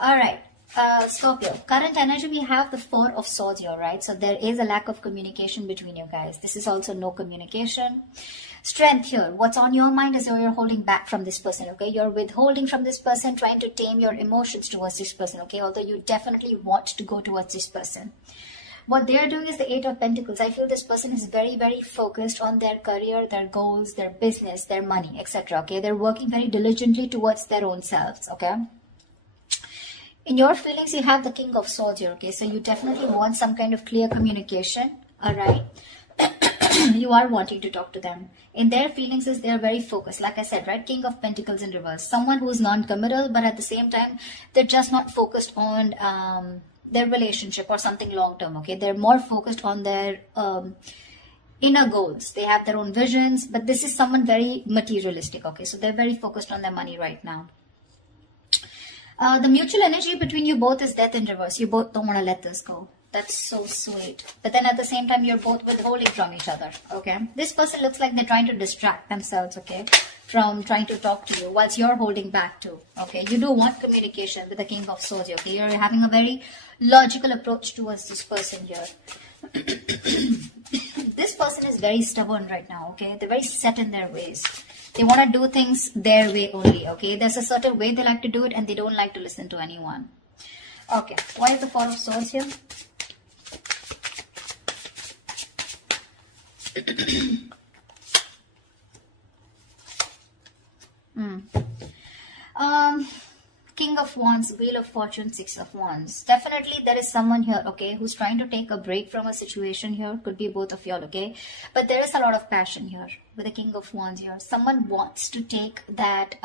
All right. Scorpio, current energy, we have the Four of Swords here, right? So there is a lack of communication between you guys. This is also no communication. Strength here. What's on your mind is you're holding back from this person, okay? You're withholding from this person, trying to tame your emotions towards this person, okay? Although you definitely want to go towards this person. What they're doing is the Eight of Pentacles. I feel this person is very, very focused on their career, their goals, their business, their money, etc. Okay, they're working very diligently towards their own selves, okay? In your feelings, you have the King of Swords here, okay? So you definitely want some kind of clear communication, all right? You are wanting to talk to them. In their feelings is they're very focused. Like I said, right? King of Pentacles in reverse. Someone who's non-committal, but at the same time, they're just not focused on their relationship or something long-term, okay? They're more focused on their inner goals. They have their own visions, but this is someone very materialistic, okay? So they're very focused on their money right now. The mutual energy between you both is death in reverse. You both don't want to let this go. That's so sweet. But then at the same time, you're both withholding from each other, okay? This person looks like they're trying to distract themselves, okay, from trying to talk to you whilst you're holding back too, okay? You do want communication with the King of Swords, okay? You're having a very logical approach towards this person here. This person is very stubborn right now, okay? They're very set in their ways. They want to do things their way only, okay? There's a certain way they like to do it and they don't like to listen to anyone. Okay, why is the Four of Swords here? King of Wands, Wheel of Fortune, Six of Wands. Definitely there is someone here, okay, who's trying to take a break from a situation here. Could be both of y'all, okay? But there is a lot of passion here with the King of Wands here. Someone wants to take that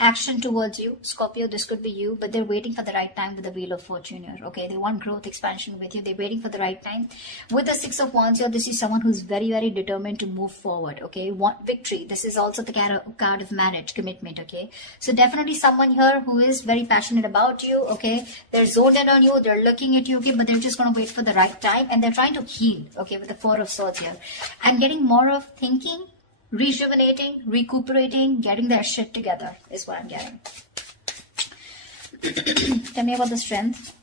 action towards you, Scorpio. This could be you, but they're waiting for the right time with the Wheel of Fortune here, okay? They want growth, expansion with you. They're waiting for the right time. With the Six of Wands here, this is someone who's very, very determined to move forward, okay? Want victory. This is also the card of marriage, commitment, okay? So definitely someone here who is very passionate about you, okay? They're zoned in on you. They're looking at you, okay? But they're just going to wait for the right time and they're trying to heal, okay? With the Four of Swords here. I'm getting more of thinking, rejuvenating, recuperating, getting their shit together is what I'm getting. Tell me about the strength.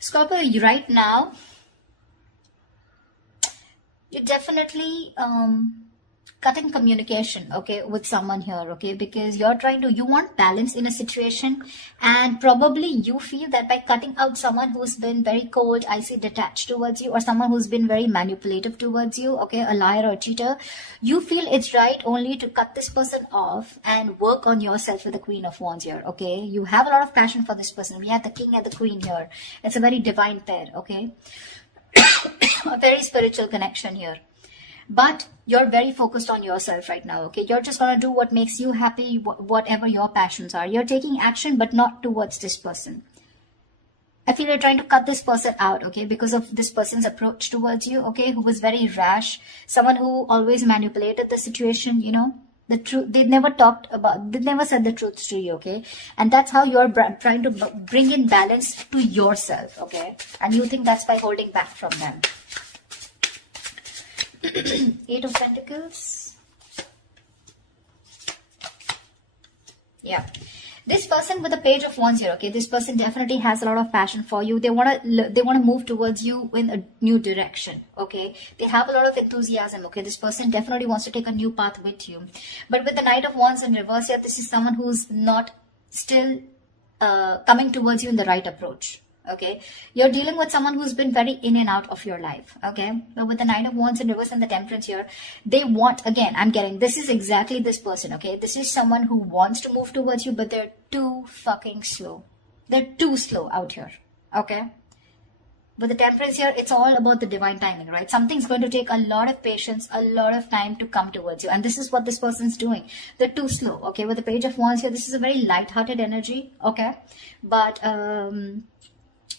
Scorpio, right now, you're definitely cutting communication, okay, with someone here, okay, because you want balance in a situation, and probably you feel that by cutting out someone who's been very cold, icy, detached towards you, or someone who's been very manipulative towards you, okay, a liar or a cheater, you feel it's right only to cut this person off and work on yourself with the Queen of Wands here, okay? You have a lot of passion for this person. We have the King and the Queen here. It's a very divine pair, okay? A very spiritual connection here. But you're very focused on yourself right now, okay? You're just going to do what makes you happy, whatever your passions are. You're taking action, but not towards this person. I feel you're trying to cut this person out, okay? Because of this person's approach towards you, okay? Who was very rash. Someone who always manipulated the situation, you know? The truth, they never said the truth to you, okay? And that's how you're trying to bring in balance to yourself, okay? And you think that's by holding back from them. Eight of Pentacles. Yeah. This person with the Page of Wands here, okay? This person definitely has a lot of passion for you. They want to move towards you in a new direction, okay? They have a lot of enthusiasm, okay? This person definitely wants to take a new path with you. But with the Knight of Wands in reverse here, this is someone who's not still coming towards you in the right approach. Okay, you're dealing with someone who's been very in and out of your life, okay? But with the Nine of Wands in reverse and the Temperance here, they want, again, I'm getting, this is exactly this person, okay? This is someone who wants to move towards you, but they're too fucking slow. They're too slow out here, okay? With the Temperance here, it's all about the divine timing, right? Something's going to take a lot of patience, a lot of time to come towards you. And this is what this person's doing. They're too slow, okay? With the Page of Wands here, this is a very light-hearted energy, okay? But,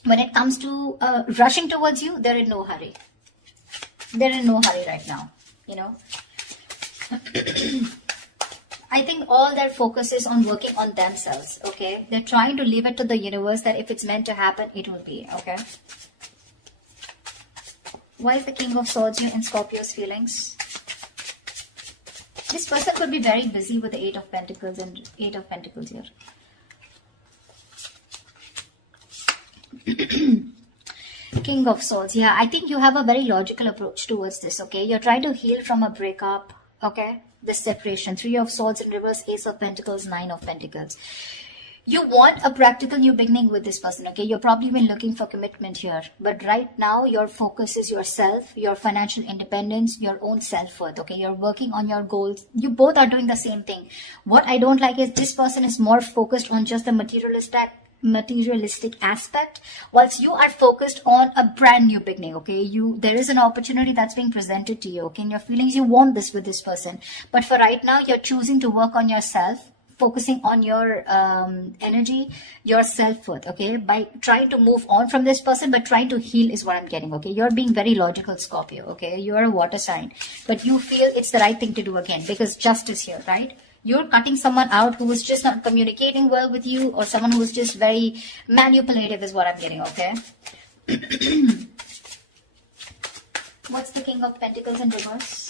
when it comes to rushing towards you, they're in no hurry. They're in no hurry right now, you know. I think all their focus is on working on themselves, okay. They're trying to leave it to the universe that if it's meant to happen, it will be, okay. Why is the King of Swords here in Scorpio's feelings? This person could be very busy with the Eight of Pentacles and Eight of Pentacles here. King of Swords. Yeah, I think you have a very logical approach towards this, okay? You're trying to heal from a breakup, okay? This separation. Three of Swords in reverse, Ace of Pentacles, Nine of Pentacles. You want a practical new beginning with this person, okay? You've probably been looking for commitment here. But right now, your focus is yourself, your financial independence, your own self-worth, okay? You're working on your goals. You both are doing the same thing. What I don't like is this person is more focused on just the materialistic aspect, whilst you are focused on a brand new beginning, okay? There is an opportunity that's being presented to you, okay? In your feelings, you want this with this person. But for right now, you're choosing to work on yourself, focusing on your energy, your self-worth, okay? By trying to move on from this person, but trying to heal is what I'm getting, okay? You're being very logical, Scorpio, okay? You're a water sign, but you feel it's the right thing to do again because justice here, right? You're cutting someone out who is just not communicating well with you, or someone who is just very manipulative is what I'm getting, okay? What's the King of Pentacles in reverse?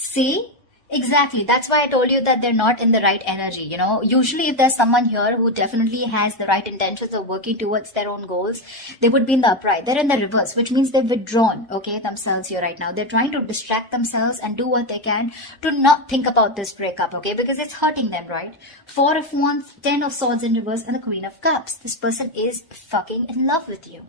See? Exactly. That's why I told you that they're not in the right energy, you know. Usually if there's someone here who definitely has the right intentions of working towards their own goals, they would be in the upright. They're in the reverse, which means they've withdrawn, okay, themselves here right now. They're trying to distract themselves and do what they can to not think about this breakup, okay, because it's hurting them, right? Four of Wands, Ten of Swords in reverse, and the Queen of Cups. This person is fucking in love with you.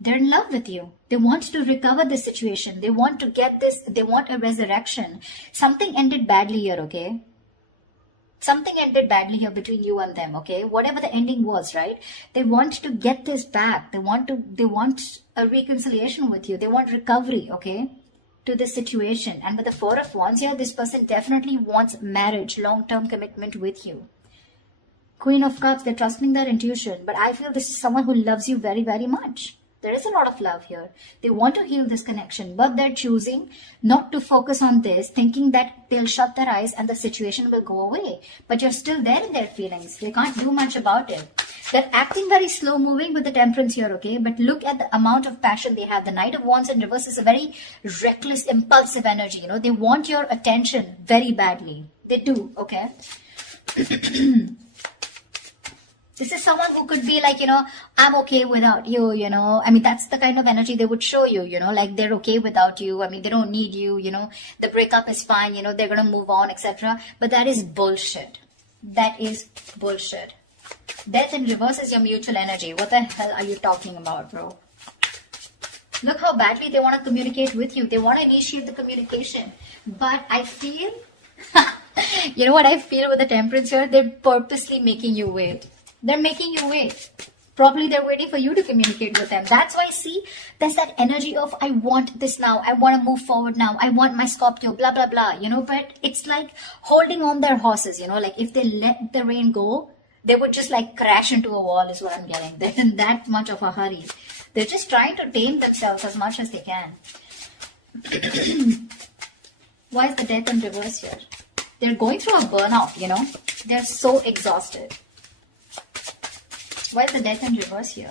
They're in love with you. They want to recover this situation. They want to get this. They want a resurrection. Something ended badly here, okay? Something ended badly here between you and them, okay? Whatever the ending was, right? They want to get this back. They want a reconciliation with you. They want recovery, okay? To this situation. And with the Four of Wands here, this person definitely wants marriage, long-term commitment with you. Queen of Cups, they're trusting their intuition. But I feel this is someone who loves you very, very much. There is a lot of love here. They want to heal this connection, but they're choosing not to focus on this, thinking that they'll shut their eyes and the situation will go away. But you're still there in their feelings. They can't do much about it. They're acting very slow moving with the Temperance here, okay? But look at the amount of passion they have. The Knight of Wands in reverse is a very reckless, impulsive energy, you know? They want your attention very badly. They do, okay? This is someone who could be like, you know, I'm okay without you, you know. I mean, that's the kind of energy they would show you, you know, like they're okay without you. I mean, they don't need you, you know. The breakup is fine, you know, they're going to move on, etc. But that is bullshit. That is bullshit. Death in reverse is your mutual energy. What the hell are you talking about, bro? Look how badly they want to communicate with you. They want to initiate the communication. But I feel, you know what I feel with the Temperance here? They're purposely making you wait. They're making you wait. Probably they're waiting for you to communicate with them. That's why, see, there's that energy of, I want this now. I want to move forward now. I want my Scorpio, blah, blah, blah. You know, but it's like holding on their horses, you know, like if they let the rain go, they would just like crash into a wall is what I'm getting. They're in that much of a hurry. They're just trying to tame themselves as much as they can. Why is the Death in reverse here? They're going through a burnout, you know. They're so exhausted. Why is the Death in reverse here?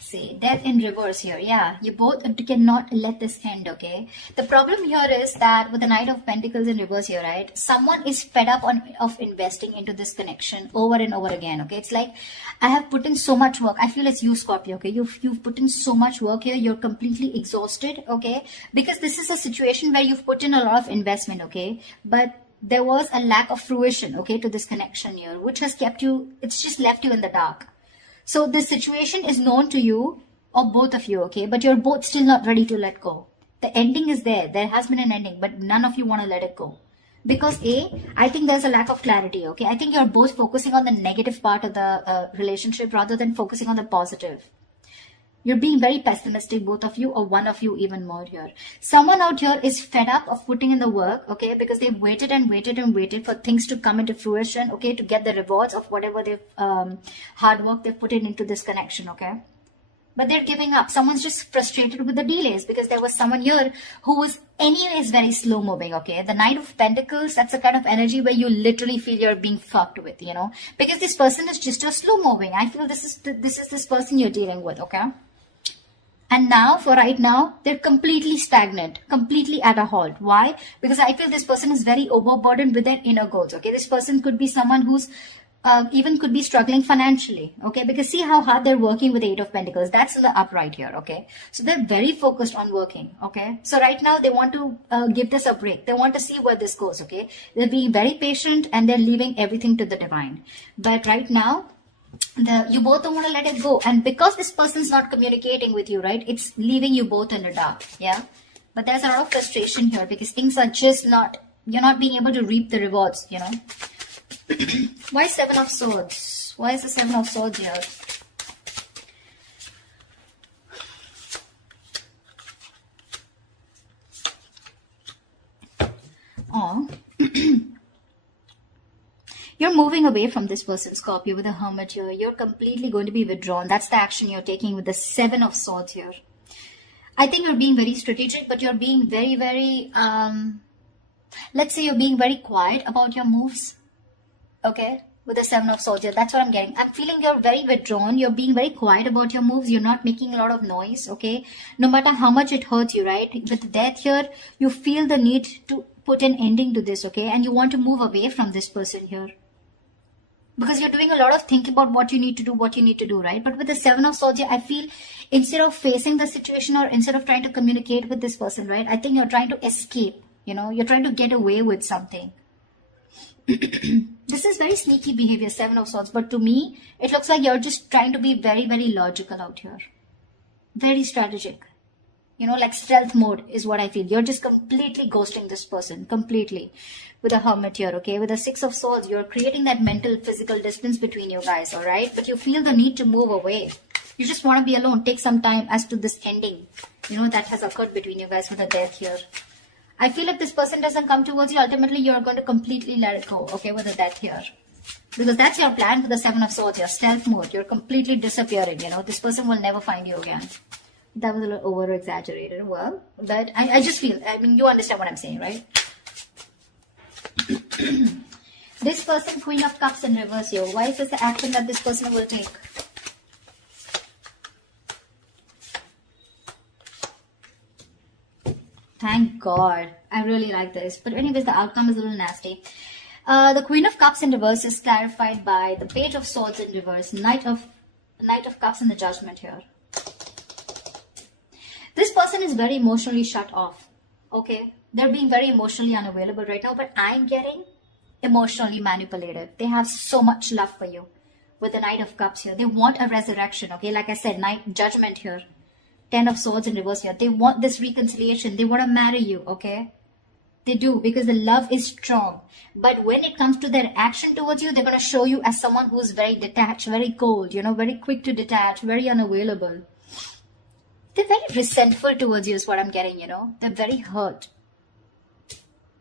See, Death in reverse here. Yeah, you both cannot let this end, okay? The problem here is that with the Knight of Pentacles in reverse here, right? Someone is fed up of investing into this connection over and over again, okay? It's like, I have put in so much work. I feel it's you, Scorpio, okay? You've put in so much work here. You're completely exhausted, okay? Because this is a situation where you've put in a lot of investment, okay? But there was a lack of fruition, okay, to this connection here, which has kept you, it's just left you in the dark. So this situation is known to you, or both of you, okay? But you're both still not ready to let go. The ending is there. There has been an ending, but none of you want to let it go. Because I think there's a lack of clarity, okay? I think you're both focusing on the negative part of the relationship rather than focusing on the positive. You're being very pessimistic, both of you, or one of you even more here. Someone out here is fed up of putting in the work, okay? Because they've waited and waited and waited for things to come into fruition, okay? To get the rewards of whatever they've, hard work they've put into this connection, okay? but they're giving up. Someone's just frustrated with the delays because there was someone here who was anyways very slow moving, okay? The Knight of Pentacles, that's the kind of energy where you literally feel you're being fucked with, you know? Because this person is just a slow moving. I feel this is this person you're dealing with, okay? And now, for right now, they're completely stagnant, completely at a halt. Why? Because I feel this person is very overburdened with their inner goals, okay? This person could be someone who's even could be struggling financially, okay? Because see how hard they're working with the Eight of Pentacles. That's in the upright here, okay? So they're very focused on working, okay? So right now, they want to give this a break. They want to see where this goes, okay? They're being very patient and they're leaving everything to the divine. But right now, you both don't want to let it go, and because this person's not communicating with you, right, it's leaving you both in the dark. Yeah, but there's a lot of frustration here because things are just not, you're not being able to reap the rewards, you know. Why Seven of Swords? Why is the Seven of Swords here? Oh. You're moving away from this person, Scorpio, with the Hermit here. You're completely going to be withdrawn. That's the action you're taking with the Seven of Swords here. I think you're being very strategic, but you're being very, very, let's say you're being very quiet about your moves. Okay? With the Seven of Swords here. That's what I'm getting. I'm feeling you're very withdrawn. You're being very quiet about your moves. You're not making a lot of noise. Okay? No matter how much it hurts you, right? With the Death here, you feel the need to put an ending to this. Okay? And you want to move away from this person here. Because you're doing a lot of thinking about what you need to do, right? But with the Seven of Swords here, I feel instead of facing the situation or instead of trying to communicate with this person, right? I think you're trying to escape, you know? You're trying to get away with something. This is very sneaky behavior, Seven of Swords. But to me, it looks like you're just trying to be very, very logical out here. Very strategic. You know, like stealth mode is what I feel. You're just completely ghosting this person. Completely. With a Hermit here, okay? With the Six of Swords, you're creating that mental, physical distance between you guys, alright? But you feel the need to move away. You just want to be alone. Take some time as to this ending, you know, that has occurred between you guys with the Death here. I feel if this person doesn't come towards you, ultimately you're going to completely let it go, okay? With the Death here. Because that's your plan for the Seven of Swords here. Stealth mode. You're completely disappearing, you know? This person will never find you again. That was a little over-exaggerated. Well, but I just feel, I mean, you understand what I'm saying, right? This person, Queen of Cups in reverse here. Why is this the action that this person will take? Thank God. I really like this. But anyways, the outcome is a little nasty. The Queen of Cups in reverse is clarified by the Page of Swords in reverse. Knight of Cups in the Judgment here. This person is very emotionally shut off. Okay? They're being very emotionally unavailable right now, but I'm getting emotionally manipulated. They have so much love for you with the Knight of Cups here. They want a resurrection, okay? Like I said, Judgment here. Ten of Swords in reverse here. They want this reconciliation. They want to marry you, okay? They do, because the love is strong. But when it comes to their action towards you, they're going to show you as someone who's very detached, very cold, you know, very quick to detach, very unavailable. They're very resentful towards you is what I'm getting, you know. They're very hurt.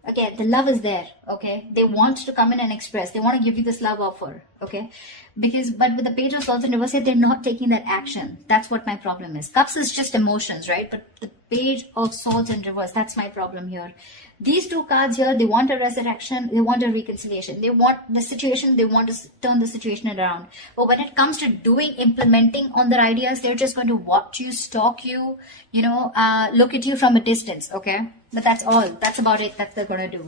Again, the love is there, okay? They want to come in and express. They want to give you this love offer, okay? But with the Page of Swords in reverse, they're not taking that action. That's what my problem is. Cups is just emotions, right? But the Page of Swords in reverse, that's my problem here. These two cards here, they want a resurrection, they want a reconciliation. They want the situation, they want to turn the situation around. But when it comes to implementing on their ideas, they're just going to watch you, stalk you, you know, look at you from a distance, okay? But that's all. That's about it that they're going to do.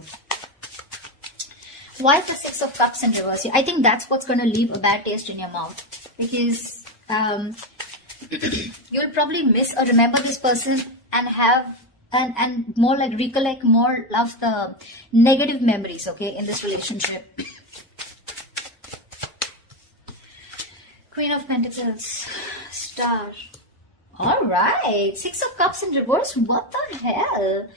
Why is the Six of Cups in reverse? I think that's what's going to leave a bad taste in your mouth. Because you'll probably miss or remember this person and have and more like recollect more of the negative memories, okay, in this relationship. Queen of Pentacles, Star. All right, Six of Cups in reverse. What the hell?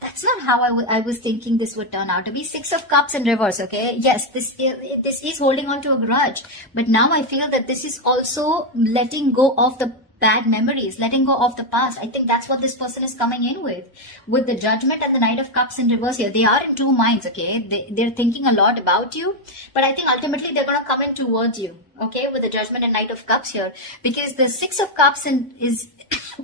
That's not how I was thinking this would turn out to be. Six of Cups in reverse, okay? Yes, this is holding on to a grudge. But now I feel that this is also letting go of the bad memories, letting go of the past. I think that's what this person is coming in with the Judgment and the Knight of Cups in reverse here. They are in two minds, okay? They're thinking a lot about you, but I think ultimately they're going to come in towards you, okay, with the Judgment and Knight of Cups here, because the Six of Cups is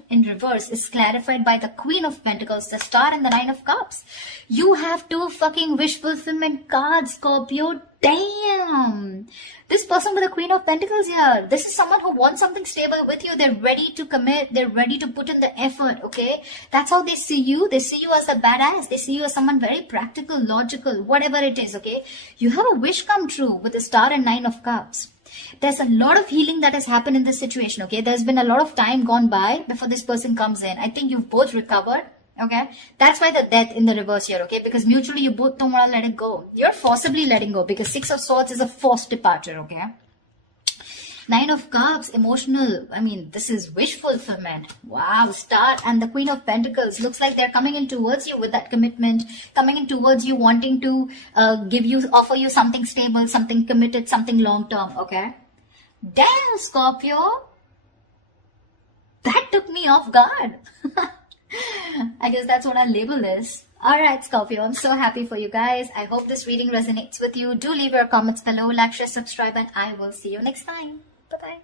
in reverse is clarified by the Queen of Pentacles, the Star, and the Nine of Cups. You have two fucking wish fulfillment cards, Scorpio. Damn! This person with the Queen of Pentacles here, this is someone who wants something stable with you. They're ready to commit. They're ready to put in the effort, okay? That's how they see you. They see you as a badass. They see you as someone very practical, logical, whatever it is, okay? You have a wish come true with the Star and Nine of Cups. There's a lot of healing that has happened in this situation, okay? There's been a lot of time gone by before this person comes in. I think you've both recovered, okay? That's why the Death in the reverse here, okay? Because mutually you both don't want to let it go. You're forcibly letting go because Six of Swords is a forced departure, okay? Nine of Cups, emotional. I mean, this is wish fulfillment. Wow, Star and the Queen of Pentacles. Looks like they're coming in towards you with that commitment. Coming in towards you, wanting to offer you something stable, something committed, something long-term, okay? Damn, Scorpio. That took me off guard. I guess that's what our label is. Alright, Scorpio, I'm so happy for you guys. I hope this reading resonates with you. Do leave your comments below, like, share, subscribe, and I will see you next time. Bye-bye.